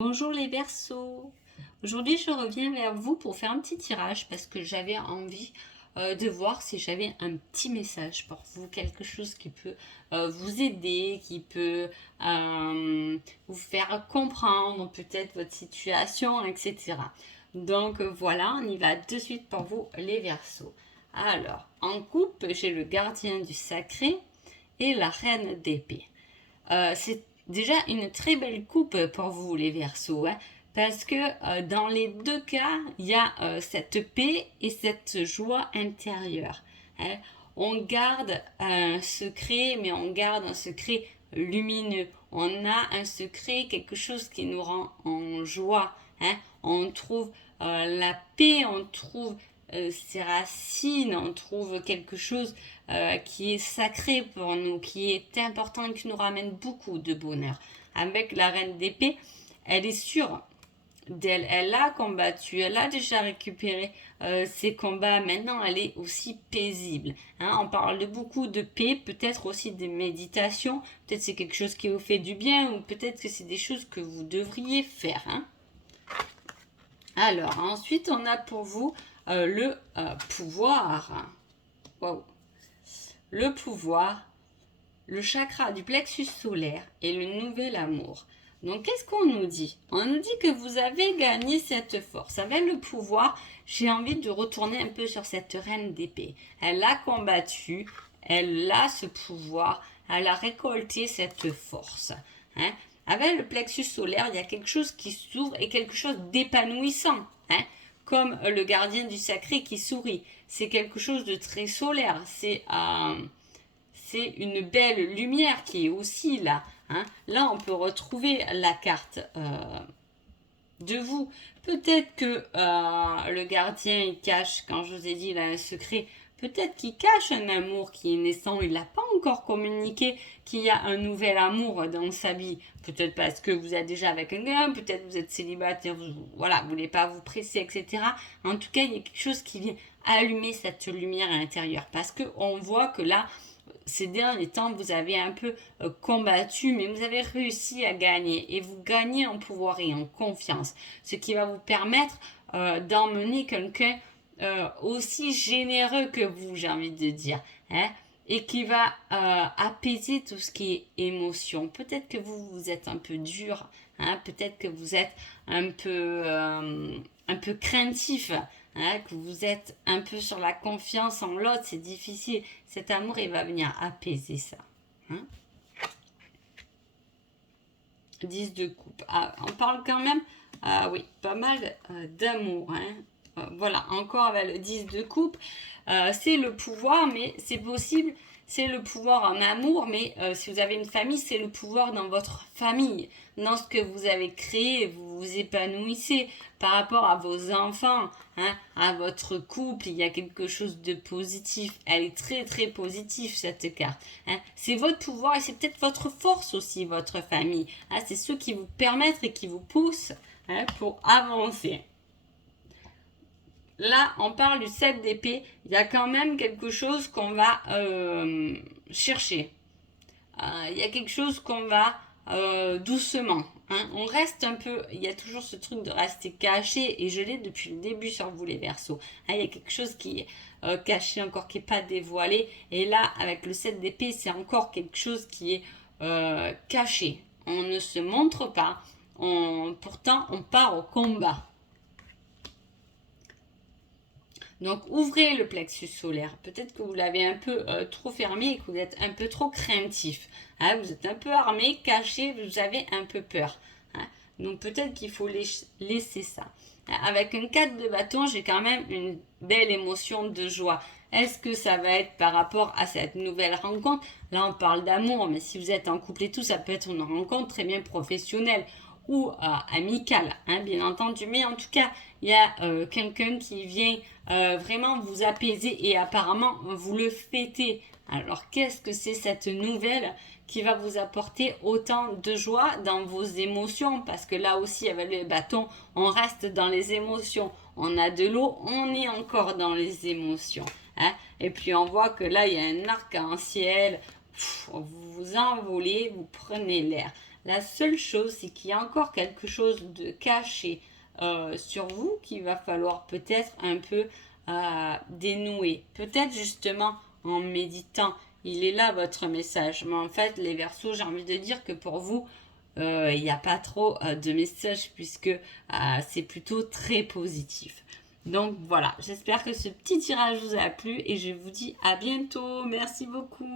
Bonjour les Verseaux. Aujourd'hui, je reviens vers vous pour faire un petit tirage parce que j'avais envie de voir si j'avais un petit message pour vous, quelque chose qui peut vous aider, qui peut vous faire comprendre peut-être votre situation, etc. Donc voilà, on y va de suite pour vous les Verseaux. Alors, en couple, j'ai le gardien du sacré et la reine d'épée. C'est déjà une très belle coupe pour vous les Verseaux, hein, parce que dans les deux cas, il y a cette paix et cette joie intérieure. Hein. On garde un secret, mais on garde un secret lumineux. On a un secret, quelque chose qui nous rend en joie. Hein. On trouve la paix, on trouve ses racines, on trouve quelque chose qui est sacré pour nous, qui est important et qui nous ramène beaucoup de bonheur. Avec la reine d'épée, elle est sûre d'elle, elle a combattu, elle a déjà récupéré ses combats, maintenant elle est aussi paisible. Hein, on parle de beaucoup de paix, peut-être aussi de méditation, peut-être c'est quelque chose qui vous fait du bien ou peut-être que c'est des choses que vous devriez faire. Hein. Alors, ensuite, on a pour vous le pouvoir. Wow. Le pouvoir, le chakra du plexus solaire et le nouvel amour. Donc, qu'est-ce qu'on nous dit? On nous dit que vous avez gagné cette force. Avec le pouvoir, j'ai envie de retourner un peu sur cette reine d'épée. Elle a combattu, elle a ce pouvoir, elle a récolté cette force. Hein? Avec le plexus solaire, il y a quelque chose qui s'ouvre et quelque chose d'épanouissant. Hein? Comme le gardien du sacré qui sourit. C'est quelque chose de très solaire. C'est une belle lumière qui est aussi là. Hein. Là, on peut retrouver la carte de vous. Peut-être que le gardien, il cache, quand je vous ai dit, il a un secret. Peut-être qu'il cache un amour qui est naissant. Il n'a pas encore communiqué qu'il y a un nouvel amour dans sa vie. Peut-être parce que vous êtes déjà avec un gars, peut-être vous êtes célibataire, voilà, vous voulez pas vous presser, etc. En tout cas, il y a quelque chose qui vient allumer cette lumière à l'intérieur. Parce qu'on voit que là, ces derniers temps, vous avez un peu combattu, mais vous avez réussi à gagner. Et vous gagnez en pouvoir et en confiance. Ce qui va vous permettre d'emmener quelqu'un aussi généreux que vous, j'ai envie de dire. Hein, et qui va apaiser tout ce qui est émotion. Peut-être que vous êtes un peu dur, hein, peut-être que vous êtes un peu craintif, hein, que vous êtes un peu sur la confiance en l'autre, c'est difficile. Cet amour, il va venir apaiser ça. Hein. 10 de coupe. Ah, on parle quand même, oui, pas mal d'amour. Hein. Voilà, encore avec le 10 de coupe. C'est le pouvoir, mais c'est possible. C'est le pouvoir en amour, mais si vous avez une famille, c'est le pouvoir dans votre famille, dans ce que vous avez créé, vous vous épanouissez par rapport à vos enfants, hein, à votre couple, il y a quelque chose de positif. Elle est très très positive cette carte. Hein. C'est votre pouvoir et c'est peut-être votre force aussi, votre famille. Hein. C'est ceux qui vous permettent et qui vous poussent hein, pour avancer. Là, on parle du 7 d'épée. Il y a quand même quelque chose qu'on va chercher. Il y a quelque chose qu'on va doucement. Hein. On reste un peu, il y a toujours ce truc de rester caché et je l'ai depuis le début sur vous les Verseaux. Hein, il y a quelque chose qui est caché encore, qui n'est pas dévoilé. Et là, avec le 7 d'épée, c'est encore quelque chose qui est caché. On ne se montre pas. Pourtant, on part au combat. Donc ouvrez le plexus solaire. Peut-être que vous l'avez un peu trop fermé et que vous êtes un peu trop craintif. Hein, vous êtes un peu armé, caché, vous avez un peu peur. Hein. Donc peut-être qu'il faut laisser ça. Avec une 4 de bâton, j'ai quand même une belle émotion de joie. Est-ce que ça va être par rapport à cette nouvelle rencontre? Là, on parle d'amour, mais si vous êtes en couple et tout, ça peut être une rencontre très bien professionnelle ou amicale, hein, bien entendu. Mais en tout cas, il y a quelqu'un qui vient vraiment vous apaiser et apparemment vous le fêtez. Alors qu'est-ce que c'est cette nouvelle qui va vous apporter autant de joie dans vos émotions? Parce que là aussi avec le bâton, on reste dans les émotions. On a de l'eau, on est encore dans les émotions. Hein? Et puis on voit que là il y a un arc-en-ciel. Vous vous envolez, vous prenez l'air. La seule chose, c'est qu'il y a encore quelque chose de caché sur vous qu'il va falloir peut-être un peu dénouer. Peut-être justement en méditant. Il est là votre message. Mais en fait, les Verseaux, j'ai envie de dire que pour vous, il n'y a pas trop de message puisque c'est plutôt très positif. Donc voilà, j'espère que ce petit tirage vous a plu et je vous dis à bientôt. Merci beaucoup.